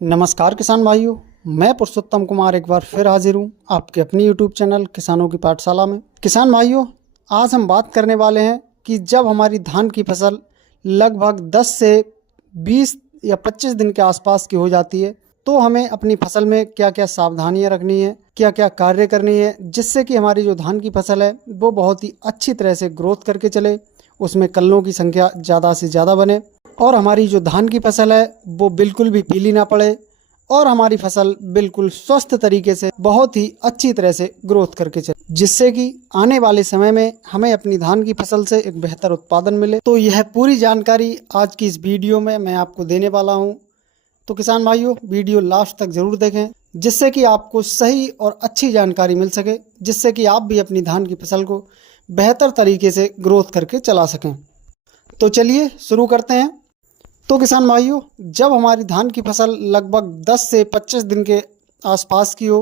नमस्कार किसान भाइयों, मैं पुरुषोत्तम कुमार एक बार फिर हाजिर हूँ आपके अपनी यूट्यूब चैनल किसानों की पाठशाला में। किसान भाइयों, आज हम बात करने वाले हैं कि जब हमारी धान की फसल लगभग 10 से 20 या 25 दिन के आसपास की हो जाती है, तो हमें अपनी फसल में क्या क्या सावधानियां रखनी है, क्या क्या कार्य करनी है, जिससे कि हमारी जो धान की फसल है वो बहुत ही अच्छी तरह से ग्रोथ करके चले, उसमें कल्लों की संख्या ज़्यादा से ज़्यादा बने और हमारी जो धान की फसल है वो बिल्कुल भी पीली ना पड़े और हमारी फसल बिल्कुल स्वस्थ तरीके से बहुत ही अच्छी तरह से ग्रोथ करके चले, जिससे कि आने वाले समय में हमें अपनी धान की फसल से एक बेहतर उत्पादन मिले। तो यह पूरी जानकारी आज की इस वीडियो में मैं आपको देने वाला हूं। तो किसान भाइयों, वीडियो लास्ट तक जरूर देखें, जिससे कि आपको सही और अच्छी जानकारी मिल सके, जिससे कि आप भी अपनी धान की फसल को बेहतर तरीके से ग्रोथ करके चला सकें। तो चलिए शुरू करते हैं। तो किसान भाइयों, जब हमारी धान की फसल लगभग 10 से 25 दिन के आसपास की हो,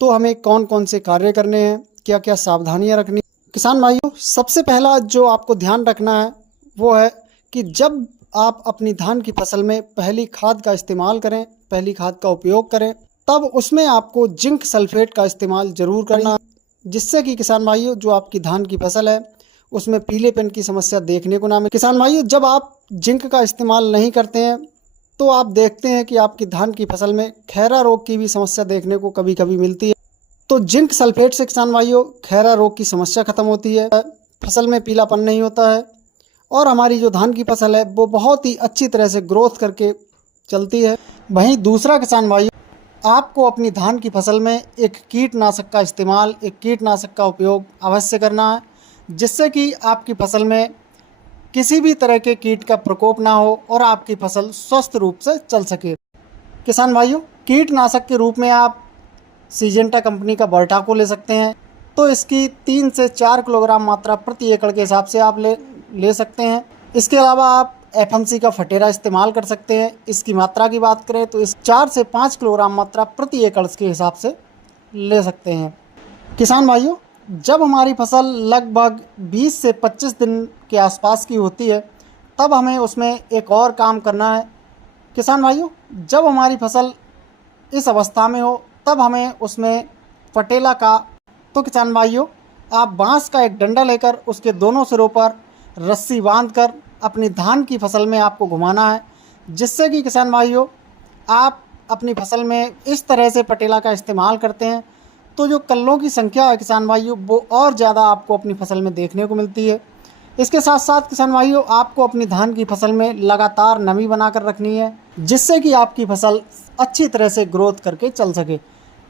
तो हमें कौन कौन से कार्य करने हैं, क्या क्या सावधानियां रखनी। किसान भाइयों, सबसे पहला जो आपको ध्यान रखना है वो है कि जब आप अपनी धान की फसल में पहली खाद का इस्तेमाल करें, पहली खाद का उपयोग करें, तब उसमें आपको जिंक सल्फेट का इस्तेमाल जरूर करना, जिससे कि किसान भाइयों जो आपकी धान की फसल है उसमें पीलेपन की समस्या देखने को ना मिले। किसान भाइयों, जब आप जिंक का इस्तेमाल नहीं करते हैं तो आप देखते हैं कि आपकी धान की फसल में खैरा रोग की भी समस्या देखने को कभी कभी मिलती है। तो जिंक सल्फेट से किसान भाइयों खैरा रोग की समस्या खत्म होती है, फसल में पीलापन नहीं होता है और हमारी जो धान की फसल है वो बहुत ही अच्छी तरह से ग्रोथ करके चलती है। वहीं दूसरा किसान भाइयों, आपको अपनी धान की फसल में एक कीटनाशक का इस्तेमाल, एक कीटनाशक का उपयोग अवश्य करना है, जिससे कि आपकी फसल में किसी भी तरह के कीट का प्रकोप ना हो और आपकी फसल स्वस्थ रूप से चल सके। किसान भाइयों, कीटनाशक के रूप में आप सीजेंटा कंपनी का बर्टाको ले सकते हैं। तो इसकी 3 से 4 किलोग्राम मात्रा प्रति एकड़ के हिसाब से आप ले सकते हैं। इसके अलावा आप एफएमसी का फटेरा इस्तेमाल कर सकते हैं। इसकी मात्रा की बात करें तो इस 4 से 5 किलोग्राम मात्रा प्रति एकड़ के हिसाब से ले सकते हैं। किसान भाइयों, जब हमारी फसल लगभग 20 से 25 दिन के आसपास की होती है, तब हमें उसमें एक और काम करना है। किसान भाइयों, जब हमारी फसल इस अवस्था में हो तब हमें उसमें फटेला का, तो किसान भाइयों आप बांस का एक डंडा लेकर उसके दोनों सिरों पर रस्सी बांधकर अपनी धान की फसल में आपको घुमाना है, जिससे कि किसान भाइयों आप अपनी फसल में इस तरह से पटेला का इस्तेमाल करते हैं तो जो कल्लों की संख्या है किसान भाइयों वो और ज़्यादा आपको अपनी फसल में देखने को मिलती है। इसके साथ साथ किसान भाइयों आपको अपनी धान की फसल में लगातार नमी बनाकर रखनी है, जिससे कि आपकी फसल अच्छी तरह से ग्रोथ करके चल सके।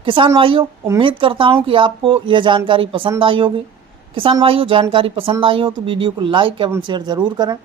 किसान भाइयों, उम्मीद करता हूं कि आपको यह जानकारी पसंद आई होगी। किसान भाइयों, जानकारी पसंद आई हो तो वीडियो को लाइक एवं शेयर ज़रूर करें।